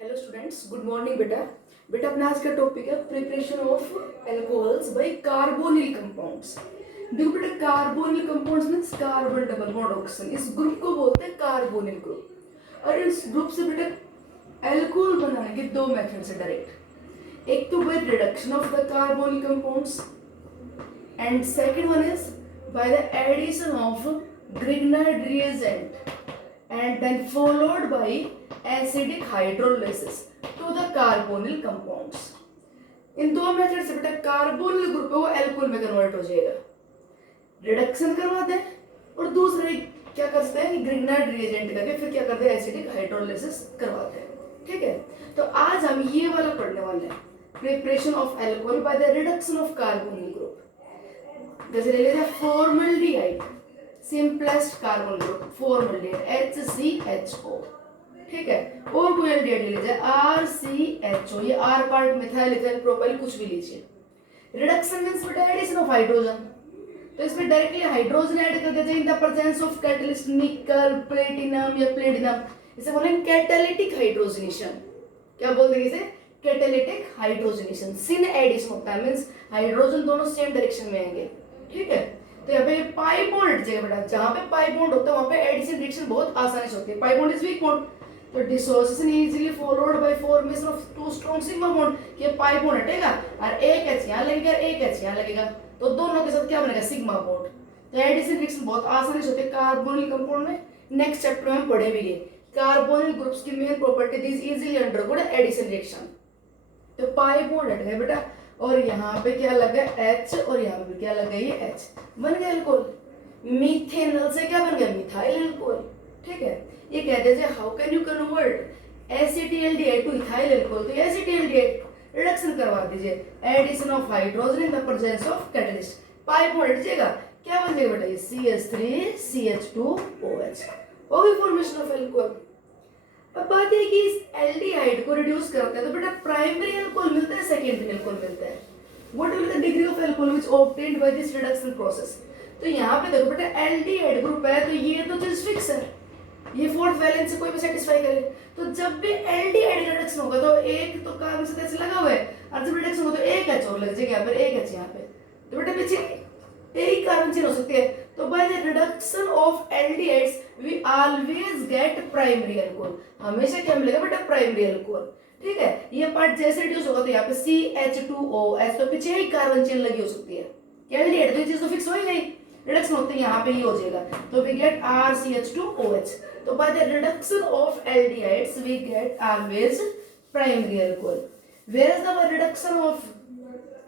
Hello students, good morning बेटा। बेटा अपना आज का टॉपिक है preparation of alcohols by carbonyl compounds. देखो बेटा, carbonyl compounds means carbon double bond oxygen, इस ग्रुप को बोलते हैं कार्बोनिल ग्रुप। और इस ग्रुप से बेटा अल्कोहल बनाने के दो मेथड से डायरेक्ट, एक तो by reduction of the carbonyl compounds and second one is by the addition of Grignard reagent and then followed by acidic hydrolysis to the carbonyl compounds। इन दो मेथड से बेटा कार्बोनिल ग्रुप है वो alcohol में convert हो जाएगा, reduction करवाते हैं और दूसरे क्या करते हैं ग्रिग्नाइड रिएजेंट करके फिर क्या करते हैं एसिडिक हाइड्रोलिसिस करवाते हैं। ठीक है, तो आज हम ये वाला पढ़ने वाले हैं, preparation of alcohol bye the reduction of carbonyl group. जैसे ले लीजिए formaldehyde, simplest carbon group formaldehyde HCHO। ठीक है, और कोई एल्डिहाइड ले लीजिए RCHO, ये R part methyl ethyl propyl कुछ भी लीजिए। रिडक्शन मींस बेटा एडिशन ऑफ हाइड्रोजन, तो इसमें डायरेक्टली हाइड्रोजन ऐड कर देते हैं इन द प्रेजेंस ऑफ कैटलिस्ट निकल प्लेटिनम या प्लेटिनम, इसे बोलेंगे कैटालिटिक हाइड्रोजनेशन। क्या बोलते हैं इसे? Catalytic hydrogenation. सिन एडिशन होता है मींस हाइड्रोजन दोनों सेम डायरेक्शन में आएंगे। ठीक है, तो यहाँ पे पाई बॉन्ड हट जाएगा बेटा, जहां पे पाई बॉन्ड होता है वहां पे एडिशन रिएक्शन बहुत आसानी से होती है। Pi bond is weak bond, तो dissociation easily followed by formation of two strong sigma bond. ये पाई बॉन्ड हटेगा और एक H यहां लगेगा, एक H यहां लगेगा, तो दोनों के साथ क्या बनेगा? Sigma bond. तो एडिशन रिएक्शन बहुत आसानी से होती है कार्बोनिल कंपाउंड में। नेक्स्ट चैप्टर में हम पढ़े भी ये कार्बोनिल ग्रुप्स की main property this easily undergo addition reaction. तो पाई बॉन्ड हट गया बेटा, और यहाँ पे क्या लगा H और यहाँ पे क्या लगा ये H, बन गया अल्कोहल। मीथेनॉल से क्या बन गया? Methyl alcohol. ठीक है, ये कहते हैं how can you convert acetaldehyde to ethyl alcohol, तो एसिटिल्डिहाइड रिडक्शन करवा दीजिए, addition of hydrogen in the presence of catalyst, pi bond हट जाएगा, क्या बन जाएगा बेटा? ये CH3CH2OH, हो गई फॉर्मेशन ऑफ अल्कोहल। अब बात है कि इस एल्डिहाइड को रिड्यूस करते हैं तो बेटा प्राइमरी अल्कोहल मिलता है, सेकेंडरी अल्कोहल मिलता है। What will the degree of alcohol which obtained by this reduction process? तो यहाँ पे देखो बेटा एल्डिहाइड ग्रुप है तो ये तो चीज फिक्स है, ये फोर्थ वैलेंस से कोई भी सेटिस्फाई करे। तो जब भी एल्डिहाइड रिडक्शन होगा तो एक तो कार्बन से ऐसे लगा हुआ है, और जब रिडक्शन होगा तो एक H और लग जाएगा, यहाँ पर एक H यहाँ पे, तो बेटा पीछे एक कार्बन चेंज हो सकती है। तो by the reduction of aldehydes we always get primary alcohol, हमेशा क्या मिलेगा बेटा? Primary alcohol. ठीक है, ये पार्ट जैसे रिड्यूस होगा तो यहाँ पे CH2OH, तो पीछे ही कार्बन चेन लगी हो सकती है, एल्डिहाइड तो ये चीज तो फिक्स हो ही गई, रिडक्शन होते हैं यहाँ पे ये हो जाएगा, तो वी गेट RCH2OH। तो by the reduction of aldehydes we get always primary alcohol. Where is the reduction of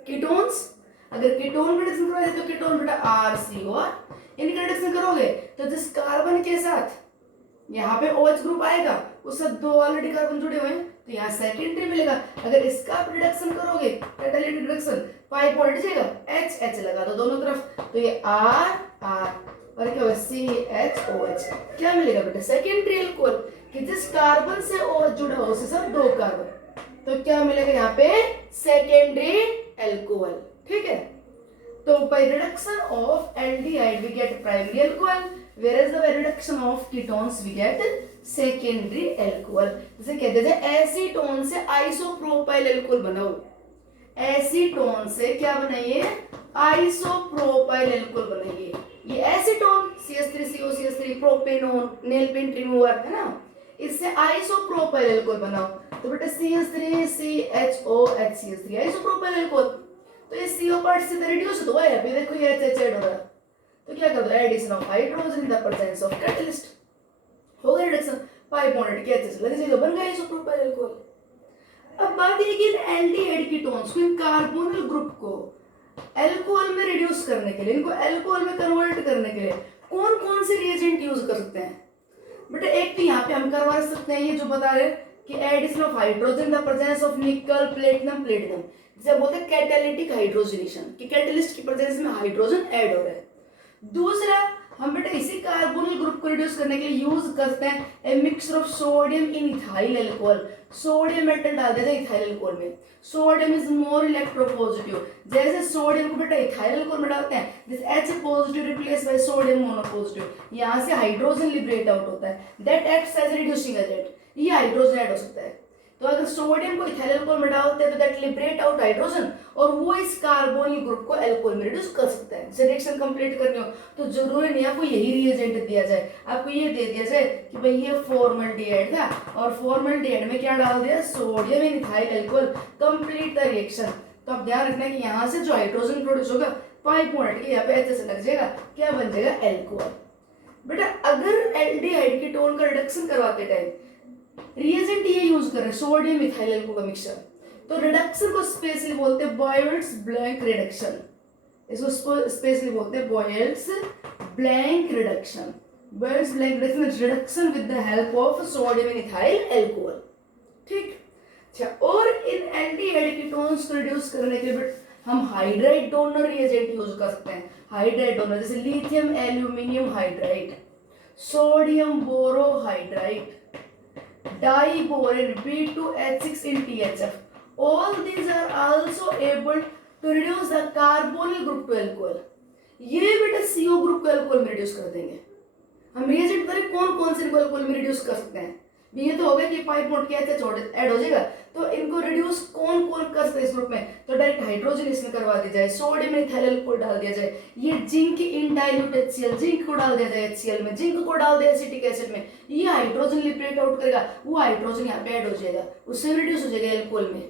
ketones? अगर कीटोन का रिडक्शन करोगे तो कीटोन बेटा RC, और इनका रिडक्शन करोगे तो जिस कार्बन के साथ यहाँ पे OH ग्रुप आएगा उससे दो ऑलरेडी कार्बन जुड़े हुए हैं तो यहाँ सेकेंडरी मिलेगा। अगर इसका आप रिडक्शन करोगे कैटालिटिक रिडक्शन, पाई बॉन्ड हट जाएगा, H लगा दो दोनों तरफ, तो ये R और क्या होगा? CHOH, क्या मिलेगा बेटा? सेकेंडरी अल्कोहल, कि जिस कार्बन से OH जुड़ा हो उससे सब दो कार्बन, तो क्या मिलेगा यहाँ पे? Secondary alcohol. ठीक है, तो by reduction of aldehyde we get primary alcohol, whereas the by reduction of ketones we get secondary alcohol। जैसे कहते थे एसीटोन से आइसोप्रोपाइल अल्कोहल बनाओ, एसीटोन से क्या बनाइए? आइसोप्रोपाइल अल्कोहल बनाइए। ये acetone CH3COCH3 propanone nail paint remover है ना, इससे आइसोप्रोपाइल अल्कोहल बनाओ, तो बेटा CH3CHOH CH3 आइसोप्रोपाइल अल्कोहल। तो ये CO पार्ट से रिड्यूस हो गया, अभी देखो ये H ऐड हो रहा है, तो क्या कर दो? Addition of hydrogen in the presence of catalyst, हो गया रिडक्शन, पाई बॉन्ड के H लग जाएगा, बन गया आइसोप्रोपाइल अल्कोहल। अब बात ये कि इन एल्डिहाइड कीटोन्स को, इन कार्बोनिल ग्रुप को अल्कोहल में रिड्यूस करने के लिए, इनको अल्कोहल में कन्वर्ट करने के लिए कौन कौन से रिएजेंट यूज कर सकते हैं बेटा? एक तो यहाँ पे हम करवा सकते हैं ये जो बता रहे कि addition of hydrogen in the presence of nickel platinum platinum, जिसे बोलते हैं कैटालिटिक हाइड्रोजनेशन, कि कैटलिस्ट की प्रेजेंस में हाइड्रोजन ऐड हो रहा है। दूसरा, हम बेटा इसी कार्बोनिल ग्रुप को रिड्यूस करने के लिए यूज करते हैं a mixture of sodium in ethyl alcohol, sodium metal डाल देते हैं इथाइल अल्कोहल में, सोडियम इज मोर इलेक्ट्रोपॉजिटिव, जैसे सोडियम को बेटा इथाइल अल्कोहल में डालते हैं, this H positive replace by sodium monopositive, यहाँ से हाइड्रोजन लिबरेट आउट होता है, that acts as reducing agent, ये हाइड्रोजन ऐड हो सकता है। तो अगर सोडियम को इथाइल अल्कोहल में डालते हैं तो दैट लिबरेट आउट हाइड्रोजन और वो इस कार्बोनिल ग्रुप को अल्कोहल में रिड्यूस कर सकता है। जैसे रिएक्शन कंप्लीट करनी हो तो जरूरी नहीं आपको यही रिएजेंट दिया जाए, आपको ये दे दिया जाए कि भाई ये फॉर्मल्डिहाइड था और फॉर्मल्डिहाइड में क्या डाल दिया, sodium in ethyl alcohol, complete the reaction. तो आप ध्यान रखना कि यहाँ से जो हाइड्रोजन प्रोड्यूस होगा 5 पॉइंट के यहाँ पे ऐसे लग जाएगा, क्या बन जाएगा, अल्कोहल। बेटा अगर एल्डिहाइड कीटोन का रिडक्शन करवाते टाइम रिएजेंट ये यूज कर रहे हैं सोडियम इथाइल अल्कोहल का मिक्सचर, तो रिडक्शन को स्पेशली बोलते हैं बॉयल्स ब्लैंक रिडक्शन। इसको स्पेशली बोलते हैं Bouveault Blanc reduction. Bouveault Blanc reduction with the help of sodium in ethyl alcohol. ठीक, अच्छा, और इन एल्डिहाइड कीटोन्स को रिड्यूस करने के लिए हम हाइड्राइड डोनर रिएजेंट यूज कर सकते हैं। हाइड्राइड डोनर जैसे lithium aluminium hydride, sodium borohydride, diborane B2H6 in THF. All these are also able to reduce the carbonyl group to alcohol. ये बेटा CO ग्रुप को अल्कोहल में रिड्यूस कर देंगे। हम रिएजेंट करें कौन कौन से अल्कोहल में रिड्यूस कर सकते हैं, ये तो हो गया कि 5 पॉइंट के ऐड हो जाएगा, तो इनको रिड्यूस कौन कौन कर सकते हैं इस ग्रुप में, तो डायरेक्ट हाइड्रोजन इसमें करवा दी जाए, सोडियम इथाइल अल्कोहल डाल दिया जाए, ये zinc in dilute HCl, zinc को डाल दिया जाए HCl में, जिंक को डाल दिया एसिटिक एसिड में, ये हाइड्रोजन लिबरेट आउट करेगा, वो हाइड्रोजन यहाँ पे ऐड हो जाएगा, उससे रिड्यूस हो जाएगा अल्कोहल में।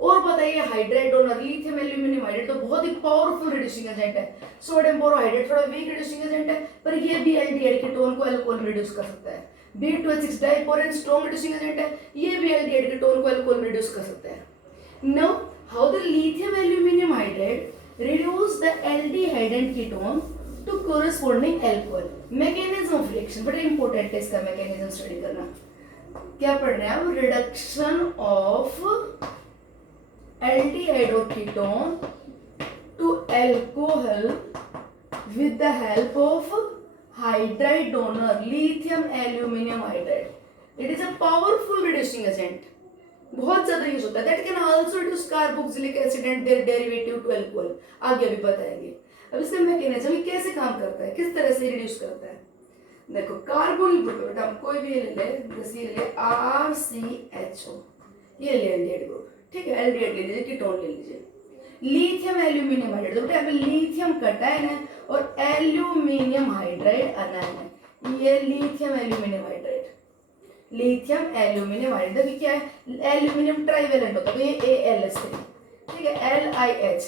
और बताइए hydride donor lithium aluminium hydride तो बहुत ही पावरफुल रिड्यूसिंग एजेंट है। सोडियम बोरोहाइड्राइड थोड़ा वीक रिड्यूसिंग एजेंट है, पर ये भी एल्डिहाइड कीटोन को अल्कोहल में रिड्यूस कर सकता है। B2H6 diborane strong reducing agent है, ये भी एल्डिहाइड कीटोन को अल्कोहल में रिड्यूस कर सकता है। Now how the lithium aluminium hydride reduce the aldehyde and ketone to corresponding alcohol. Mechanism of reaction बड़ा इंपॉर्टेंट है, इसका मैकेनिज्म स्टडी करना। क्या पढ़ रहे हैं हम, reduction of aldehyde or ketone to alcohol with the help of hydride donor lithium aluminum hydride. It is a powerful reducing agent, बहुत ज्यादा यूज होता है। That can also reduce carboxylic acid and their derivative to alcohol. आगे भी बताएंगे। अब इसका mechanism कैसे काम करता है, किस तरह से रिड्यूस करता है। देखो कार्बोनिल ग्रुप बेटा हम कोई भी ले ले, जैसे ये ले RCHO, ये ले एल्डिहाइड ग्रुप, ठीक है, एल्डिहाइड ले लीजिए, कीटोन ले लीजिए। लिथियम एल्यूमिनियम हाइड्राइड, तो बेटा यहाँ पे लिथियम कटायन है और एल्यूमिनियम हाइड्राइड अनायन है। ये lithium aluminium hydride, lithium aluminium hydride देखिए क्या है, एल्यूमिनियम ट्राइवेलेंट होता है, तो ये ALS3, ठीक है, LiH,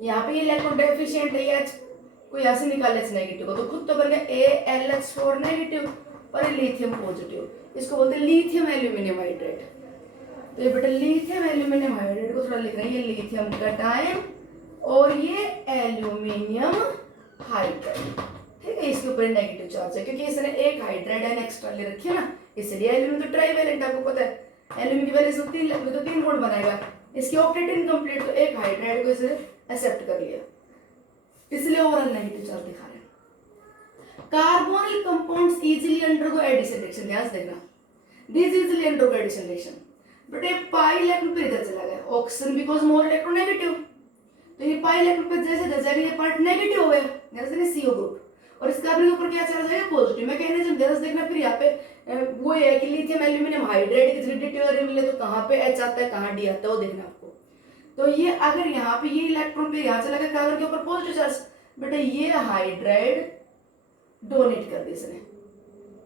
यहाँ पे ये इलेक्ट्रॉन डेफिशिएंट है H, कोई यहाँ से निकाले H नेगेटिव को, तो खुद तो बन गया ALH4 नेगेटिव और लिथियम पॉजिटिव, इसको बोलते हैं लिथियम एल्यूमिनियम हाइड्राइड। तो ये बेटा लिथियम एल्यूमिनियम हाइड्राइड को थोड़ा लिख रहे हैं, ये लिथियम कटायन और ये एल्यूमिनियम हाइड्राइड, ठीक है, इसके ऊपर नेगेटिव चार्ज है क्योंकि इसने एक हाइड्राइड आयन एक्स्ट्रा ले रखी है ना, इसलिए एल्यूमिनियम तो ट्राइवेलेंट, आपको पता है एल्यूमिनियम की वैल्यू तो 3 बॉन्ड बनाएगा, इसकी ऑक्टेट इनकम्प्लीट, तो एक हाइड्राइड को इसने एक्सेप्ट कर लिया, इसलिए ओवरऑल नेगेटिव चार्ज दिखा रहे हैं। Carbonyl compounds easily undergo addition reaction, ध्यान से देखना, this easily undergo addition reaction. But ये पाई इलेक्ट्रॉन पे इधर चला गया, oxygen because more electron negative, तो ये पाई इलेक्ट्रॉन पे जैसे इधर जाएगा ये पार्ट नेगेटिव हो गया, जैसे कि CO ग्रुप, और इस कार्बन के ऊपर क्या चला जाएगा, पॉजिटिव। मैकेनिज्म ध्यान से देखना, फिर यहाँ पे वो है कि लिथियम एल्यूमिनियम हाइड्राइड की रिड्यूटिव मिले तो कहाँ पे H आता है, कहाँ D आता है, वो देखना आपको। तो ये अगर यहाँ पे ये इलेक्ट्रॉन पे यहाँ चला गया कार्बन के ऊपर पॉजिटिव चार्ज, बेटा ये हाइड्राइड डोनेट कर दी इसने,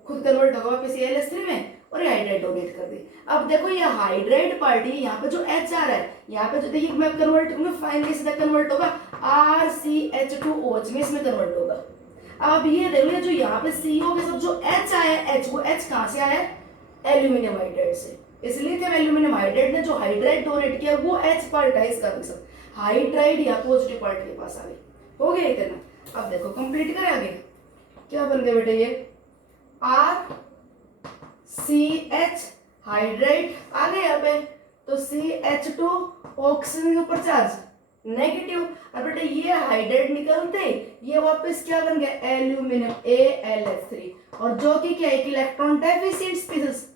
खुद कन्वर्ट होगा वापस ALS3 में और ये हाइड्राइड डोनेट कर दी। अब देखो ये हाइड्राइड पार्टी यहाँ पे जो H आ रहा है, यहाँ पे जो देखिए मैं कन्वर्ट करूंगा, फाइनली सीधा कन्वर्ट होगा RCH2OH में, इसमें कन्वर्ट होगा। अब ये देखो जो यहाँ पे CO के सब जो H आया है, H वो H कहाँ से आया है, एल्यूमिनियम हाइड्राइड से, इसलिए थे एल्यूमिनियम हाइड्राइड ने जो हाइड्राइड डोनेट किया वो H पार्ट है इसका, सब हाइड्राइड या पॉजिटिव पार्ट के पास आ गई, हो गया इतना। अब देखो कंप्लीट करें आगे, क्या बन गया बेटा, ये RCH हाइड्राइड आ गया यहाँ पे, तो CH2 ऑक्सीजन के ऊपर चार्ज नेगेटिव, और बेटा ये हाइड्राइड निकलते ये वापस क्या बन गया, एल्यूमिनियम ALS3, और जो कि क्या है, इलेक्ट्रॉन डेफिशिएंट स्पीसीज,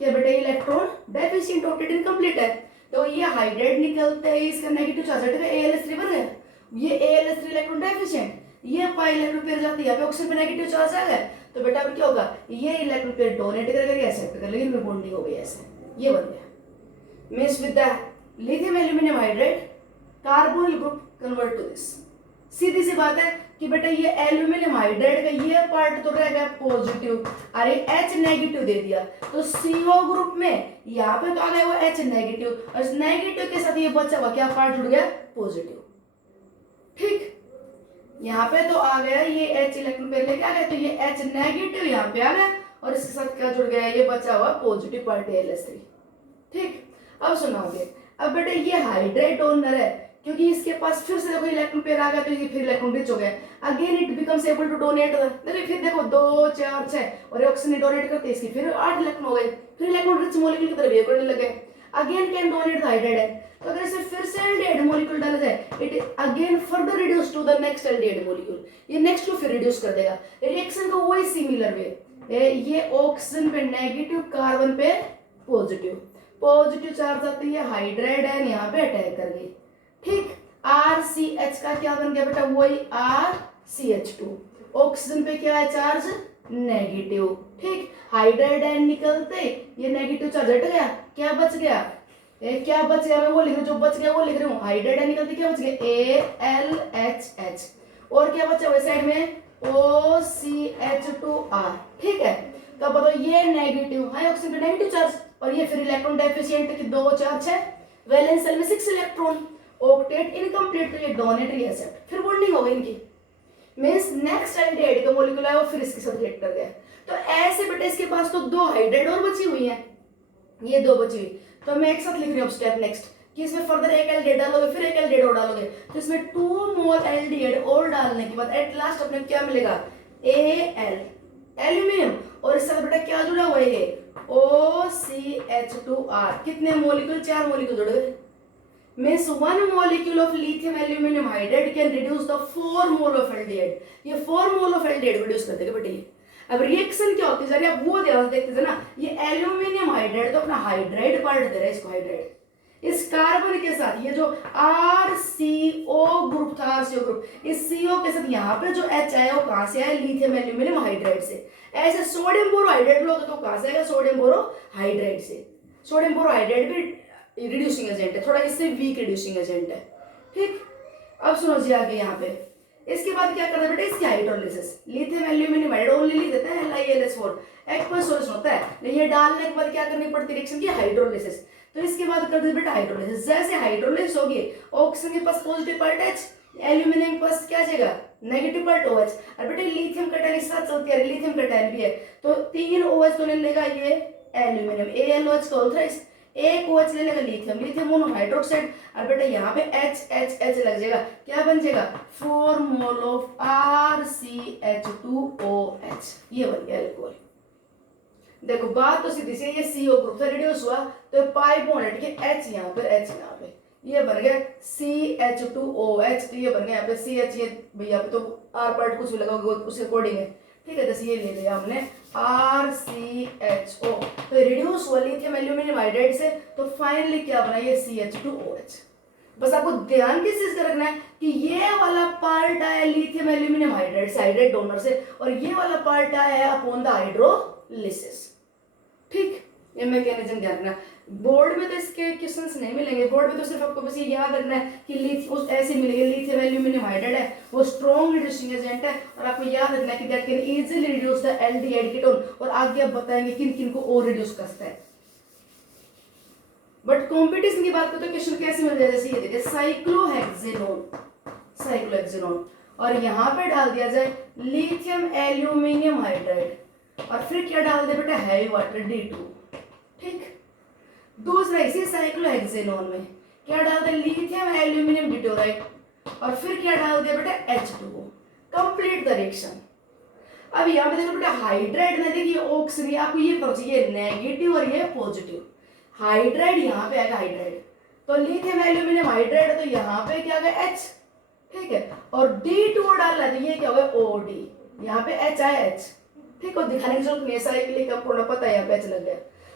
क्या बेटा इलेक्ट्रॉन डेफिशिएंट ऑक्टेट इनकम्प्लीट है, तो ये हाइड्राइड निकलते ही इसका नेगेटिव चार्ज हटेगा, ALS3 बन गया, ये ALS3 इलेक्ट्रॉन डेफिशिएंट, ये पाई इलेक्ट्रॉन पेयर जाती है, यहाँ पे ऑक्सीजन पे नेगेटिव चार्ज आ गया, तो बेटा अब क्या होगा, ये इलेक्ट्रॉन पेयर डोनेट करेगा, एक्सेप्ट कर लेकिन बॉन्डिंग हो गई ऐसे, ये बन गया। Means with the lithium aluminium hydride carbonyl group convert to this. सीधी सी बात है कि बेटा ये एल्यूमिनियम हाइड्राइड का ये पार्ट तो रहेगा पॉजिटिव, अरे H नेगेटिव दे दिया तो CO ग्रुप में यहाँ पे तो आ गया वो H नेगेटिव, और इस नेगेटिव के साथ ये बचा हुआ क्या पार्ट जुड़ गया पॉजिटिव। ठीक, यहाँ पे तो आ गया ये H इलेक्ट्रॉन पेयर लेके आ गया, तो ये H नेगेटिव यहाँ पे आ गया और इसके साथ क्या जुड़ गया ये बचा हुआ पॉजिटिव पार्ट AlS3। ठीक, अब सुनाओगे, अब बेटा ये हाइड्राइड डोनर है क्योंकि इसके पास फिर से देखो इलेक्ट्रॉन पेयर आ गया तो ये फिर इलेक्ट्रॉन रिच हो गया, again it becomes able to donate. देखो फिर देखो 2 4 6 और ऑक्सीजन डोनेट करते इसकी फिर 8 इलेक्ट्रॉन हो गए, फिर इलेक्ट्रॉन रिच मॉलिक्यूल की तरफ बिहेव करने लगे, again can donate the hydride है। तो अगर इसे फिर से एल्डिहाइड मॉलिक्यूल डाला जाए it again further reduce to the next aldehyde molecule, ये नेक्स्ट को फिर रिड्यूस कर देगा। रिएक्शन का वही सिमिलर वे, ये ऑक्सीजन पे नेगेटिव कार्बन पे पॉजिटिव, पॉजिटिव चार्ज आती है हाइड्राइड है यहाँ पे अटैक कर गई। ठीक, RCH का क्या बन गया बेटा वही RCH2, ऑक्सीजन पे क्या है चार्ज नेगेटिव। ठीक, हाइड्राइड आयन निकलते ये नेगेटिव चार्ज हट गया, क्या बच गया क्या बच गया, मैं वो लिख रही हूँ जो बच गया वो लिख रही हूँ, हाइड्राइड आयन निकलते क्या बच गया AlHH, और क्या बचा हुआ साइड में OCH2R। ठीक है, तो बताओ ये नेगेटिव है ऑक्सीजन पे नेगेटिव चार्ज, और ये फिर इलेक्ट्रॉन डेफिशिएंट की 2 4 6 वैलेंस शेल में 6 इलेक्ट्रॉन, ऑक्टेट इनकम्प्लीट, तो ये डोनेट रिएक्सेप्ट, फिर बॉन्डिंग हो गई इनकी, मींस नेक्स्ट एल्डिहाइड का मॉलिक्यूल है वो फिर इसके साथ रिएक्ट कर गया। तो ऐसे बेटा इसके पास तो 2 हाइड्राइड और बची हुई हैं, ये 2 बची हुई, तो मैं एक साथ लिख रही हूँ स्टेप नेक्स्ट कि इसमें फर्दर एक एल्डिहाइड डालोगे फिर एक एल्डिहाइड और डालोगे, तो इसमें 2 मोल एल्डिहाइड और डालने के बाद एट लास्ट अपने क्या मिलेगा Al एल्यूमिनियम, और इससे बेटा क्या जुड़ा हुआ है ये OCH2R, कितने मॉलिक्यूल 4 मॉलिक्यूल जुड़ गए, means 1 molecule of lithium aluminum hydride can reduce the 4 mole of aldehyde, ये 4 mole of aldehyde reduce कर देगा बेटा ये। अब रिएक्शन क्या होती है आप वो ध्यान देखते थे ना, ये एल्यूमिनियम हाइड्राइड तो अपना हाइड्राइड पार्ट दे रहा है इसको हाइड्राइड, इस कार्बन के साथ ये जो RCO ग्रुप था, RCO ग्रुप, इस CO के साथ यहाँ पे जो H आया वो कहाँ से आया लिथियम एल्यूमिनियम हाइड्राइड से। ऐसे सोडियम बोरोहाइड्राइड लोगे तो कहाँ से आएगा सोडियम बोरोहाइड्राइड से, सोडियम बोरोहाइड्राइड भी रिड्यूसिंग एजेंट है, थोड़ा इससे वीक रिड्यूसिंग एजेंट है। ठीक, अब सुनो जी आगे यहाँ पे इसके बाद क्या करना बेटा इसकी hydrolysis, lithium aluminium hydride only लिख देते हैं LiLS4, एक्वस सॉल्यूशन होता है, लेकिन ये डालने के बाद क्या करनी पड़ती है रिएक्शन की हाइड्रोलिसिस, तो इसके बाद कर दे बेटा हाइड्रोलिसिस, जैसे हाइड्रोलिसिस होगी ऑक्सीजन के पास पॉजिटिव पार्ट H, एल्यूमिनियम के पास क्या जाएगा नेगेटिव पार्ट OH, और बेटा लिथियम कटायन इस साथ चलती है, लिथियम कटायन भी है तो 3 OH तो ले लेगा ये एल्यूमिनियम AlOH का थ्राइस, एक OH ले लेगा लिथियम, लिथियम मोनो हाइड्रोक्साइड, और बेटा यहाँ पे H लग जाएगा, क्या बन जाएगा 4 मोल ऑफ RCH2OH, ये बन गया अल्कोहल। देखो बात तो सीधी सी, ये CO ग्रुप से रिड्यूस हुआ तो पाई बॉन्ड हट के H यहाँ पे H यहाँ पे, ये बन गया CH2OH, तो ये बन गया यहाँ पे CH, ये भैया पे तो R पार्ट कुछ भी लगा होगा उसके अकॉर्डिंग है। ठीक है, जैसे ये ले लिया हमने RCHO, तो रिड्यूस हुआ लिथियम एल्यूमिनियम हाइड्राइड से, तो फाइनली क्या बना ये CH2OH। बस आपको ध्यान किस चीज का रखना है कि ये वाला पार्ट आया लिथियम एल्यूमिनियम हाइड्राइड से, हाइड्राइड डोनर से, और ये वाला पार्ट आया है अपॉन द हाइड्रोलिसिस। ठीक, ये मैकेनिज्म ध्यान रखना, बोर्ड में तो इसके क्वेश्चंस नहीं मिलेंगे, बोर्ड में तो सिर्फ आपको बस ये याद रखना है कि लिथियम ऐसे मिलेंगे, लिथियम एल्यूमिनियम हाइड्राइड है वो स्ट्रॉन्ग रिड्यूसिंग एजेंट है, और आपको याद रखना है कि that can easily reduce the aldehyde ketone, और आगे आप बताएंगे किन किन को और रिड्यूस करता है। बट कंपटीशन की बात करते तो क्वेश्चन कैसे मिल जाए, जैसे ये देखिए साइक्लोहेक्सेनोन, और यहाँ पे डाल दिया जाए लिथियम एल्यूमिनियम हाइड्राइड, और फिर क्या डाल दे बेटा हैवी वाटर D2। ठीक, दूसरा इसी साइक्लोहेक्सेनोन में क्या डाल दे लिथियम एल्यूमिनियम डिटोराइड, और फिर क्या डाल दिया बेटा H2O, कंप्लीट द रिएक्शन। अब यहाँ पे देखो बेटा हाइड्राइड में देखिए ऑक्सीजन, आपको ये पता चाहिए नेगेटिव और ये पॉजिटिव, हाइड्राइड यहाँ पे आएगा हाइड्राइड, तो लिथियम एल्यूमिनियम हाइड्राइड, तो यहाँ पे क्या आएगा H। ठीक है, और D2O डालना है तो ये क्या होगा OD, यहाँ पे H आया H। ठीक, और दिखाने की जरूरत नहीं है, साइक्लिक कंपाउंड पता है यहाँ पे H लग गया,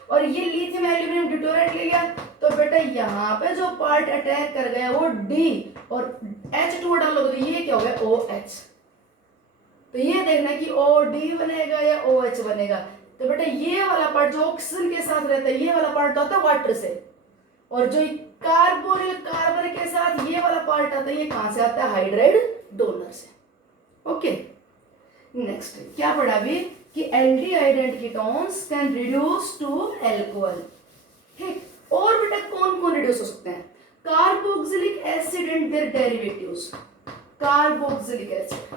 और ये लिथियम एल्यूमिनियम डिटोरेट ले लिया, तो बेटा यहाँ पे जो पार्ट अटैक कर गया वो D, और H2O डालोगे तो ये क्या हो गया OH, तो ये देखना कि OD बनेगा या OH बनेगा, तो बेटा ये वाला पार्ट जो ऑक्सीजन के साथ रहता है, ये वाला पार्ट तो आता है वाटर से, और जो कार्बोनिल कार्बन के साथ ये वाला पार्ट आता है, ये कहां से आता है? हाइड्राइड डोनर से। ओके, नेक्स्ट क्या पढ़ा अभी कि aldehyde and ketones can reduce to alcohol. ठीक, और बेटा कौन कौन रिड्यूस हो सकते हैं? Carboxylic acid and their derivatives, carboxylic acid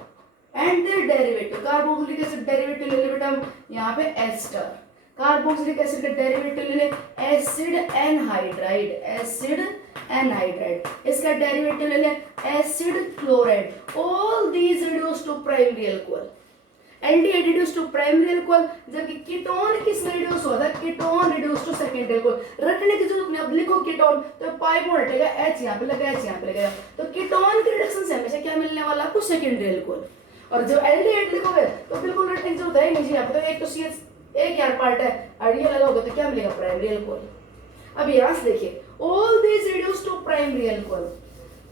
and their derivative. Carboxylic acid derivative ले ले बेटा हम यहाँ पे एस्टर, कार्बोक्सिलिक एसिड का डेरिवेटिव ले ले एसिड एनहाइड्राइड, एसिड एनहाइड्राइड, इसका डेरिवेटिव ले ले acid chloride. All these reduce to primary alcohol, aldehyde reduce to primary alcohol, जबकि कीटोन किस में रिड्यूस होता है? Ketone reduce to secondary alcohol. रटने की जरूरत नहीं, अब लिखो कीटोन तो पाई बॉन्ड हटेगा, एच यहाँ पे लगा, एच यहाँ पे लगेगा, तो कीटोन के रिडक्शन से हमेशा क्या मिलने वाला आपको? Secondary alcohol. और जो एल्डिहाइड लिखोगे तो बिल्कुल रटने की जरूरत है नहीं जी, यहाँ पे तो एक तो CH एक यार पार्ट है, और ये लगाओगे तो क्या मिलेगा? Primary alcohol. अब यहाँ से देखिए, all these reduce to primary alcohol,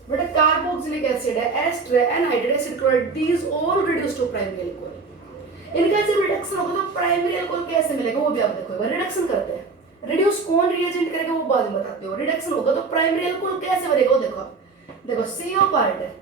बेटा कार्बोक्सिलिक एसिड है, एस्टर है, anhydride, acid chloride, these all reduce to primary alcohol. इनका जब रिडक्शन होगा तो प्राइमरी अल्कोहल कैसे मिलेगा वो भी आप देखो। रिडक्शन करते हैं, रिड्यूस कौन रिएजेंट करेगा वो बाद में बताते हो। रिडक्शन होगा तो प्राइमरी अल्कोहल कैसे बनेगा वो देखो। देखो CO पार्ट है,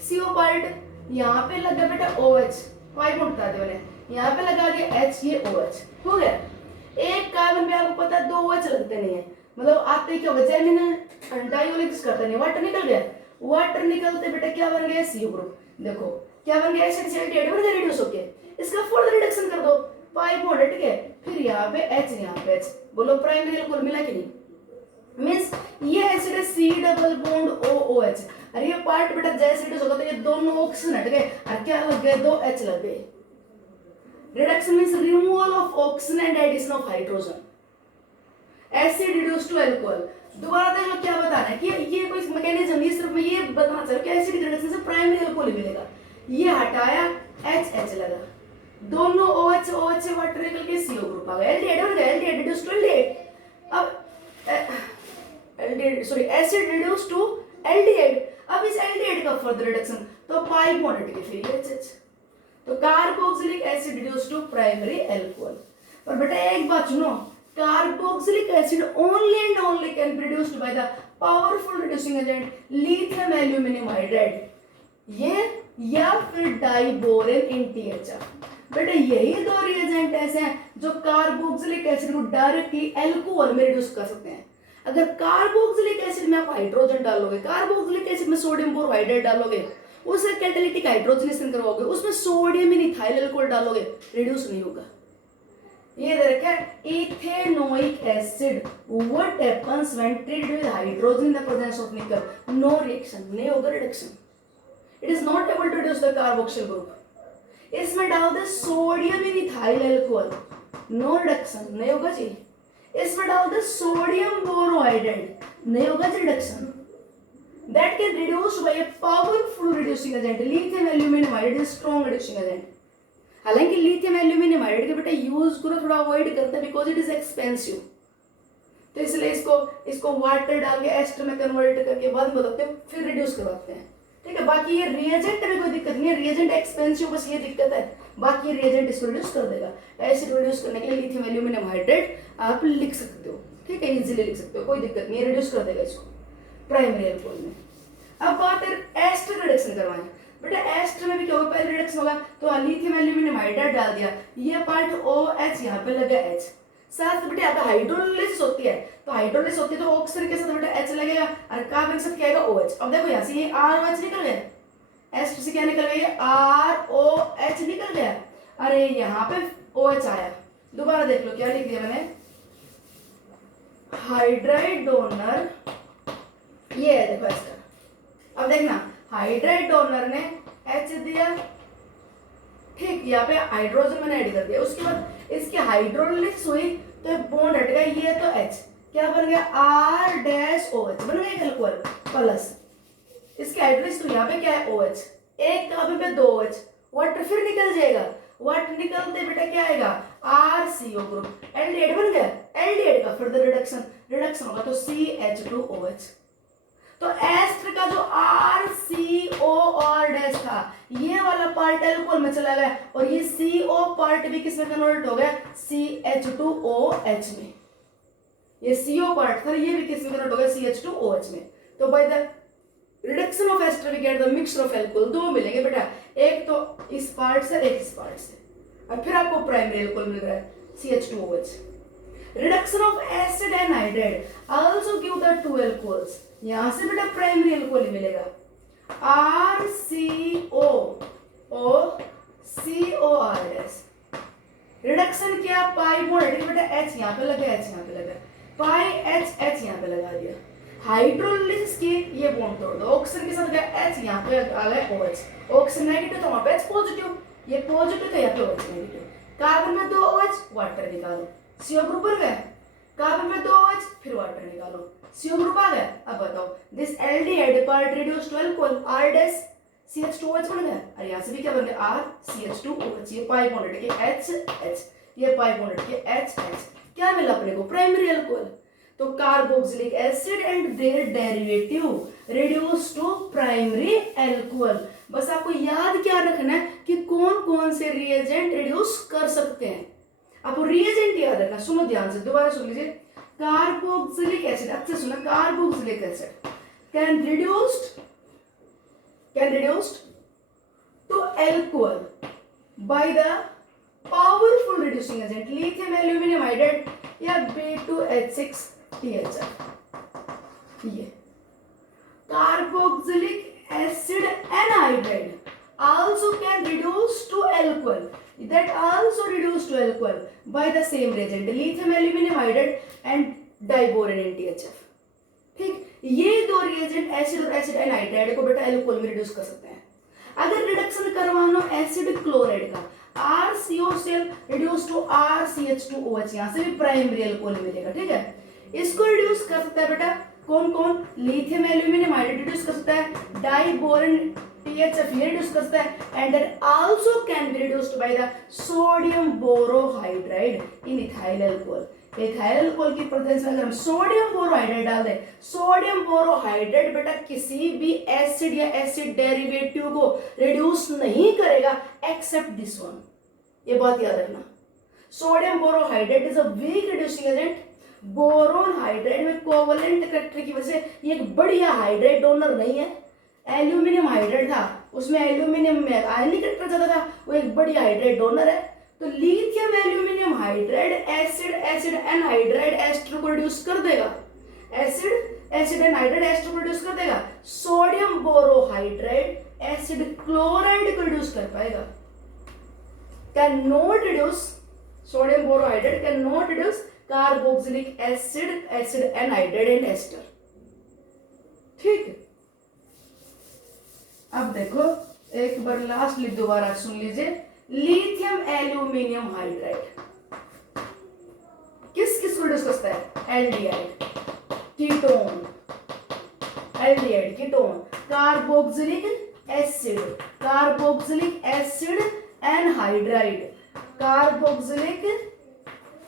CO पार्ट यहाँ पे लगा बेटा OH, पाई बॉन्ड बता दे मैंने, यहाँ पे लगा दिया H, ये OH हो गया। एक कार्बन पे आपको पता है 2 OH लगते नहीं है, मतलब आते क्या होगा? जेमिनल डाइऑक्सिज करते नहीं, वाटर निकल गया, वाटर निकलते बेटा क्या बन गया? CO group. देखो क्या बन गया? एसिड से एल्डिहाइड बन गया रिड्यूस होके, इसका फर्दर रिडक्शन कर दो, पाई बॉन्ड हट गया, फिर यहाँ पे H, यहाँ पे H, बोलो प्राइमरी अल्कोहल मिला कि नहीं? मींस ये एसिड है C डबल बॉन्ड OOH, अरे ये पार्ट बेटा जैसे रिड्यूस होगा तो ये दोनों ऑक्सीजन हट गए और क्या लग गए? 2 H लग गए। Reduction means removal of oxygen and addition of hydrogen. Acid reduce to alcohol. दोबारा देख लो क्या बताना है कि ये कोई मैकेनिज्म नहीं, सिर्फ मैं ये बताना चाह रहा हूं कि एसिड रिडक्शन से प्राइमरी अल्कोहल मिलेगा। ये हटाया H लगा, दोनों OH से वाटर निकल के CO ग्रुप आ गया, एल्डिहाइड बन गया, एल्डिहाइड रिड्यूस टू एल्डिहाइड। अब एसिड रिड्यूस टू एल्डिहाइड, अब इस एल्डिहाइड का फर्दर रिडक्शन तो पाई बॉन्ड हट के फिर HH, तो carboxylic acid reduce to primary alcohol. पर बेटा एक बात सुनो, carboxylic acid only and only can be reduced by the powerful reducing agent lithium aluminium hydride, ये या फिर डाइबोरेन इन THF। बेटा यही 2 रिएजेंट ऐसे हैं जो कार्बोक्सिलिक एसिड को डायरेक्टली अल्कोहल में रिड्यूस कर सकते हैं। अगर कार्बोक्सिलिक एसिड में आप हाइड्रोजन डालोगे, कार्बोक्सिलिक एसिड में सोडियम बोरोहाइड्रेट डालोगे, उसे कैटालिटिक हाइड्रोजनेशन करवाओगे, उसमें सोडियम इथाइल अल्कोहल डालोगे, रिड्यूस नहीं होगा। ये दे रखा है ethanoic acid, what happens when treated with hydrogen in the presence of nickel? No reaction, नहीं होगा reduction, it is not able to reduce the carboxyl group. इसमें डाल दे sodium ethyl alcohol, no reduction, नहीं होगा जी। इसमें डाल दे सोडियम बोरोहाइड्रेट, नहीं होगा जी reduction. That can reduce by a powerful reducing agent, lithium aluminum iodide is strong reducing agent। हालांकि लिथियम एल्यूमिनियम हाइड्राइड के बेटा यूज करो थोड़ा अवॉइड करते हैं बिकॉज इट इज एक्सपेंसिव, तो इसलिए इसको वाटर डाल के एस्टर में कन्वर्ट करके बाद में बताते हैं, फिर रिड्यूस करवाते हैं। ठीक है, बाकी ये रिएजेंट में कोई दिक्कत नहीं है, रिएजेंट एक्सपेंसिव, बस ये दिक्कत है, बाकी रिएजेंट इसको रिड्यूस कर देगा। एसिड रिड्यूस करने के लिए लिथियम एल्यूमिनियम हाइड्राइड आप लिख सकते हो, ठीक है, इजीली लिख सकते हो, कोई दिक्कत नहीं है, रिड्यूस कर देगा इसको प्राइमरी अल्कोहल में। अब बात है एस्टर रिडक्शन करवाएं, बेटा एस्टर में भी क्या होगा? पहले रिडक्शन होगा तो लिथियम एल्यूमिनियम हाइड्राइड डाल दिया, ये पार्ट OH यहाँ पे लगा H, साथ में बेटा यहाँ पे हाइड्रोलिसिस होती है, तो हाइड्रोलिसिस होती है तो ऑक्सीजन के साथ बेटा H लगेगा और कार्बन के साथ क्या आएगा? OH। अब देखो यहाँ से ये ROH निकल गया, एस्टर से क्या निकल गया? ये ROH निकल गया, अरे यहाँ पे OH आया। दोबारा देख लो क्या लिख दिया मैंने, हाइड्राइड डोनर, ये है देखो एस्टर। अब देखना हाइड्राइड डोनर ने H दिया, ठीक, यहाँ पे हाइड्रोजन मैंने ऐड कर दिया, उसके बाद इसकी हाइड्रोलिसिस हुई तो बॉन्ड हट गया, ये तो H क्या बन गया? R-OH बन गया अल्कोहल प्लस, इसकी हाइड्रोलिसिस तो यहाँ पे क्या है? OH, एक कार्बन पे 2 OH, वाटर फिर निकल जाएगा, वाटर निकलते बेटा क्या आएगा? RCO ग्रुप, एल्डिहाइड बन गया, एल्डिहाइड का फर्दर रिडक्शन होगा तो CH2OH। तो एस्टर का जो RCO और डैश था, ये वाला पार्ट अल्कोहल में चला गया और ये CO पार्ट भी किसमें कन्वर्ट हो गया? CH2OH में। ये CO पार्ट था, ये भी किस में कन्वर्ट होगा CH2OH में। तो by the reduction of ester we get the mixture of alcohol, दो मिलेंगे बेटा, एक तो इस पार्ट से एक इस पार्ट से, और फिर आपको प्राइमरी एल्कोहल मिल रहा है CH2OH। Reduction of acid anhydride also give the two alcohols, यहां से बेटा प्राइमरी एल्कोहल मिलेगा RCOOCOR। रिडक्शन क्या, पाई बॉन्ड बेटा H यहां पे लगा, H यहां पे लगा, पाई H यहां पे लगा दिया। हाइड्रोलिसिस की ये बॉन्ड तोड़ दो, ऑक्सीजन के साथ गया H, यहाँ पे आ गया OH, ऑक्सीजन नेगेटिव तो वहां पे H पॉजिटिव, ये पॉजिटिव तो यहाँ पे OH नेगेटिव। कार्बन में 2 OH, वाटर निकालो, CO ग्रुप बन गया। कार्बन में 2 OH, फिर वाटर निकालो, CO ग्रुप आ गया। अब बताओ this aldehyde part reduce to alcohol R dash CH2OH बन गया, और यहाँ से भी क्या बन गया R CH2OH। ये पाई बॉन्ड के H, ये पाई बॉन्ड के H, क्या मिला अपने को, प्राइमरी अल्कोहल। तो carboxylic acid and their derivative reduce to primary alcohol. बस आपको याद क्या रखना है कि कौन कौन से रिएजेंट रिड्यूस कर सकते हैं, आपको रिएजेंट याद रखना। सुनो ध्यान से, दोबारा सुन लीजिए। कार्बोक्सिलिक एसिड, अच्छे सुना, carboxylic acid can reduced to alcohol by the powerful reducing agent lithium aluminum hydride या B2H6THF। ये carboxylic acid anhydride also can reduce to alcohol, that also reduce to alcohol by the same reagent lithium aluminum hydride and diboron NTHF। ठीक, ये दो reagent acid और acid anhydride को बेटा alcohol में reduce कर सकते हैं। अगर रिडक्शन करवाना एसिड क्लोराइड का RCOCl रिड्यूस टू RCH2OH, यहाँ से भी प्राइमरी एल्कोहल मिलेगा। ठीक है, इसको रिड्यूस कर सकता है बेटा कौन कौन, लिथियम एल्यूमिनियम हाइड्राइड रिड्यूस कर सकता है, डाइबोरन THF ये रिड्यूस कर सकता है, and then also can be reduced by the sodium borohydride in ethyl alcohol. Ethyl alcohol की प्रेजेंस में अगर हम सोडियम बोरोहाइड्राइड डाल दें, सोडियम बोरोहाइड्राइड बेटा किसी भी एसिड या एसिड डेरिवेटिव को रिड्यूस नहीं करेगा एक्सेप्ट दिस वन, ये बात याद रखना। Sodium borohydride is a weak reducing agent. Boron hydride में कोवलेंट कैरेक्टर की वजह से ये एक बढ़िया हाइड्राइड डोनर नहीं है। एल्यूमिनियम हाइड्राइड था, उसमें एल्यूमिनियम में आयनिक कैरेक्टर ज्यादा था, वो एक बढ़िया हाइड्राइड डोनर है। तो lithium aluminium hydride acid anhydride ester को रिड्यूस कर देगा, एसिड एनहाइड्राइड एस्टर को रिड्यूस कर देगा। सोडियम बोरोहाइड्राइड एसिड क्लोराइड को रिड्यूस कर पाएगा, can not reduce, sodium borohydride can not reduce carboxylic acid anhydride and ester. ठीक, अब देखो एक बार लास्ट दोबारा सुन लीजिए। लिथियम एल्यूमिनियम हाइड्राइड किस किस को रिड्यूस करता है, aldehyde ketone, aldehyde ketone, carboxylic acid anhydride, carboxylic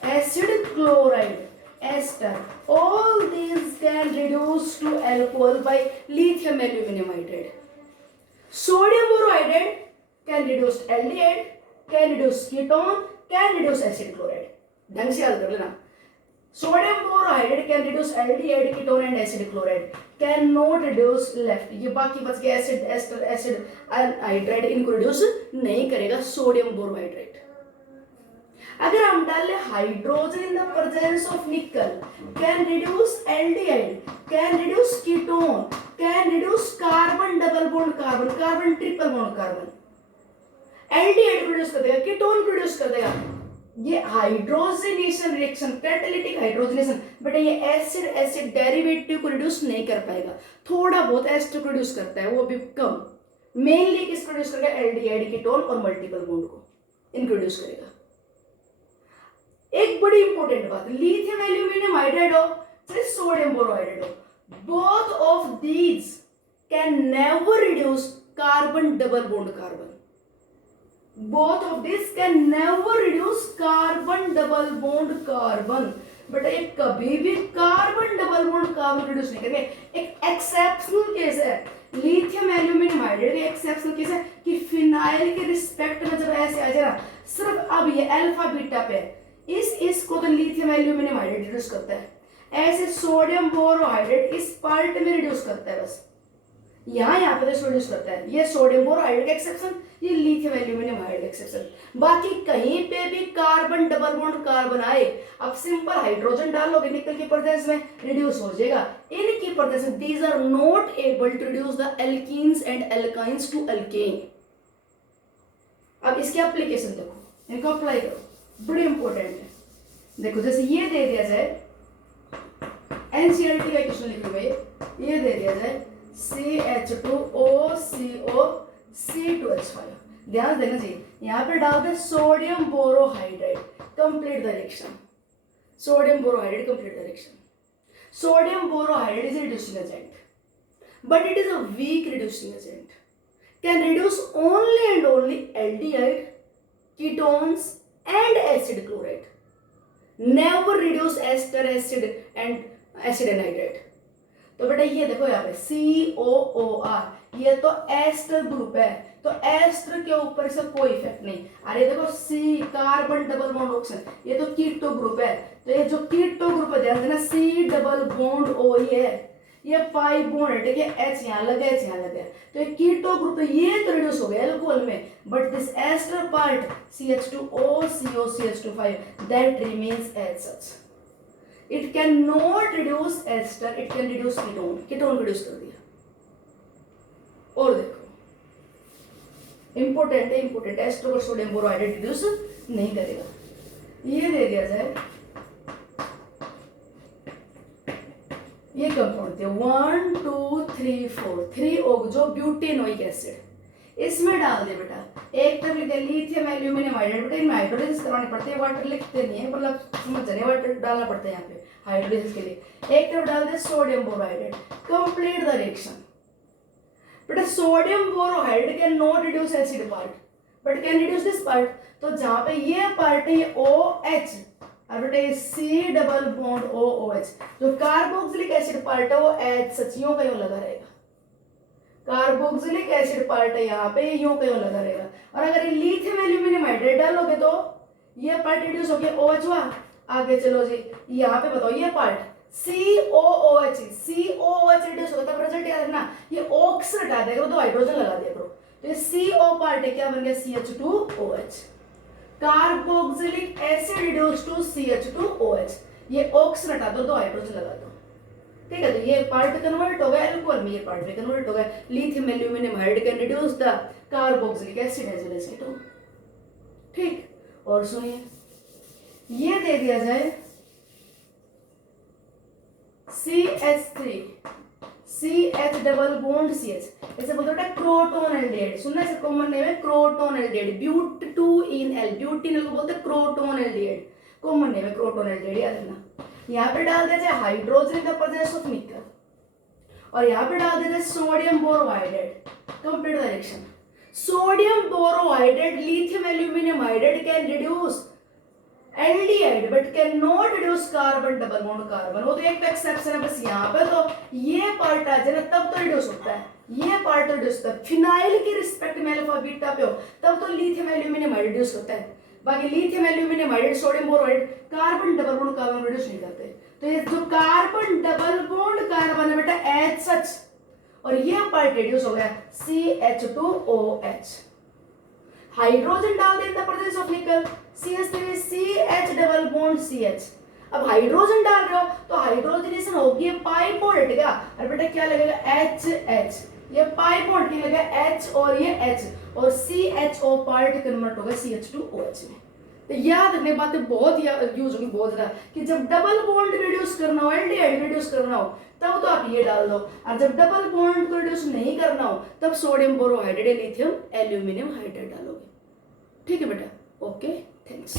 acid chloride, ester, all these can reduce to alcohol by lithium aluminum hydride. Sodium borohydride can reduce aldehyde, can reduce ketone, can reduce acid chloride। ढंग से याद कर लेना। Sodium borohydride can reduce aldehyde ketone and acid chloride, can not reduce left, ये बाकी बच गए acid ester acid anhydride, इनको रिड्यूस नहीं करेगा सोडियम बोरोहाइड्राइड। अगर हम डाल ले hydrogen in the presence of निकल, can reduce aldehyde, can reduce ketone, can reduce carbon double bond carbon, carbon triple bond carbon, aldehyde produce कर देगा, कीटोन प्रोड्यूस कर देगा। ये हाइड्रोजनेशन रिएक्शन, कैटालिटिक हाइड्रोजनेशन, बेटा ये एसिड एसिड डेरिवेटिव को reduce नहीं कर पाएगा, थोड़ा बहुत एस्टर प्रोड्यूस करता है, वो भी कम। मेनली किस प्रोड्यूस करेगा, एल्डिहाइड कीटोन और मल्टीपल बॉन्ड को इंट्रोड्यूस करेगा। एक बड़ी इंपॉर्टेंट बात, लिथियम एल्यूमिनियम हाइड्राइड हो चाहे सोडियम बोरोहाइड्राइड हो, both of these can never reduce carbon double bond carbon, both of these can never reduce carbon double bond carbon। बेटा ये कभी भी carbon double bond carbon reduce नहीं करेंगे। एक एक्सेप्शनल केस है lithium aluminium hydride, exceptional case है कि फिनाइल के रिस्पेक्ट में जब ऐसे आ जाए ना, सिर्फ अब ये अल्फा बीटा पे इसको तो लिथियम एल्यूमिनियम हाइड्राइड रिड्यूस करता है। ऐसे सोडियम बोरोहाइड्रेट इस पार्ट में रिड्यूस करता है, बस यहाँ पे तो रिड्यूस करता है। ये सोडियम बोरोहाइड्रेट का एक्सेप्शन, ये लिथियम एल्यूमिनियम हाइड्राइड एक्सेप्शन। बाकी कहीं पे भी कार्बन डबल बॉन्ड कार्बन आए, अब सिंपल हाइड्रोजन डालोगे निकल की प्रेजेंस में, रिड्यूस हो जाएगा। इनकी प्रेजेंस में these are not able to reduce the alkenes and alkynes to alkane. अब इसकी एप्लीकेशन देखो, इनको अप्लाई करो, बड़ी इंपॉर्टेंट है। देखो जैसे ये दे दिया जाए, एनसीईआरटी का क्वेश्चन लिखोगे, ये दे दिया जाए CH2OCO C2H5, ध्यान देना चाहिए। यहाँ पे डाल दे sodium borohydrate, complete the reaction. Sodium borohydrate complete the reaction. Sodium borohydrate is a reducing agent, but it is a weak reducing agent. Can reduce only and only aldehyde, ketones and acid chloride. Never reduce ester acid and acid anhydride. तो बेटा ये देखो यहाँ पे COOR, ये तो ester group है, तो एस्टर के ऊपर इसका कोई इफेक्ट नहीं। अरे देखो C carbon double bond oxygen, ये तो कीटो ग्रुप है, तो ये जो कीटो ग्रुप है ध्यान देना C डबल बॉन्ड O ये है, ये पाई बॉन्ड है, ठीक है, H यहाँ लगा, H यहाँ लगा, तो ये कीटो ग्रुप, ये तो रिड्यूस हो गया अल्कोहल में, but this ester part CH2OCO CH25 that remains as such. It cannot reduce ester, it can reduce ketone, ketone reduce कर दिया। और देखो इंपोर्टेंट है, इंपोर्टेंट, एस्टर और सोडियम बोरोहाइड्रेट रिड्यूस नहीं करेगा। ये दे दिया जाए, ये कंपाउंड थे 1 2 3 4, 3 ओक्सो ब्यूटेनोइक एसिड, इसमें डाल दे बेटा। एक तरफ लिखते लिथियम एल्यूमिनियम हाइड्राइड, बेटा इनमें हाइड्रोलिसिस करवानी पड़ती है, वाटर लिखते नहीं है, मतलब समझ रहे, वाटर डालना पड़ता है यहाँ पे हाइड्रोलिसिस के लिए। एक तरफ डाल दे sodium borohydrate, complete the reaction. बेटा sodium borohydrate can not reduce acid part but can reduce this part, तो जहाँ पे ये पार्ट है ये OH और बेटा ये C डबल बॉन्ड OOH, जो कार्बोक्सिलिक एसिड पार्ट है वो H सचियों का यूं लगा रहेगा। कार्बोक्सिलिक एसिड पार्ट है यहाँ पे, यूं का यूं लगा रहेगा। और अगर ये लिथियम एल्यूमिनियम हाइड्रेट डालोगे तो ये पार्ट रिड्यूस हो गया, OH हुआ। आगे चलो जी, यहाँ पे बताओ ये पार्ट COOH रिड्यूस होगा, तब रिजल्ट याद रखना, ये ऑक्स हटा देगा तो हाइड्रोजन लगा दिया करो, तो ये CO पार्ट है, क्या बन गया CH2OH। Carboxylic acid reduce to CH2OH, ये ऑक्स हटा दो, हाइड्रोजन लगा दो, ठीक है। तो ये पार्ट कन्वर्ट हो गया अल्कोहल में, ये पार्ट भी कन्वर्ट हो गया। Lithium aluminium hydride can reduce the carboxylic acid as well as ketone, ठीक। और सुनिए, ये दे दिया जाए CH3CH डबल बॉन्ड CH, ऐसे बोलते हैं क्रोटोन एल्डिहाइड, सुनना है, कॉमन नेम है क्रोटोन एल्डिहाइड, ब्यूट2-इन-एल, ब्यूटिनल को बोलते हैं क्रोटोन एल्डिहाइड, कॉमन नेम है क्रोटोन एल्डिहाइड, याद रखना। यहाँ पे डाल दिया जाए हाइड्रोजन का प्रेजेंस ऑफ निकल, और यहाँ पे डाल दिया जाए sodium borohydrate, complete the reaction. Sodium borohydrate lithium aluminium hydride can reduce aldehyde but can not reduce carbon double bond carbon, वो तो एक एक्सेप्शन है बस। यहाँ पे तो ये पार्ट आ जाए ना तब तो रिड्यूस होता है, ये पार्ट तो रिड्यूस होता है। फिनाइल की रिस्पेक्ट में अल्फा बीटा पे हो तब तो लिथियम एल्यूमिनियम हाइड्राइड रिड्यूस होता है, बाकी lithium aluminium hydride sodium borohydrate carbon double bond carbon reduce नहीं करते। तो ये जो कार्बन डबल बॉन्ड कार्बन है बेटा एच सच, और ये पार्ट रिड्यूस हो गया CH2OH। हाइड्रोजन डाल देता प्रेजेंस ऑफ निकल CH3 CH double bond CH। अब हाइड्रोजन डाल रहे हो तो हाइड्रोजनेशन होगी पाई बॉन्ड हटेगा, और बेटा क्या लगेगा HH, ये पाई बॉन्ड की लगेगा H और ये H, और CHO पार्ट कन्वर्ट होगा CH2OH में। तो याद रखने बातें बहुत यूज होगी बहुत ज्यादा, कि जब डबल बॉन्ड रिड्यूस करना हो, एल्डिहाइड रिड्यूस करना हो तब तो आप ये डाल दो, और जब डबल बॉन्ड को रिड्यूस नहीं करना हो तब sodium borohydrate lithium aluminium hydride डालोगे, ठीक है बेटा। Okay, thanks.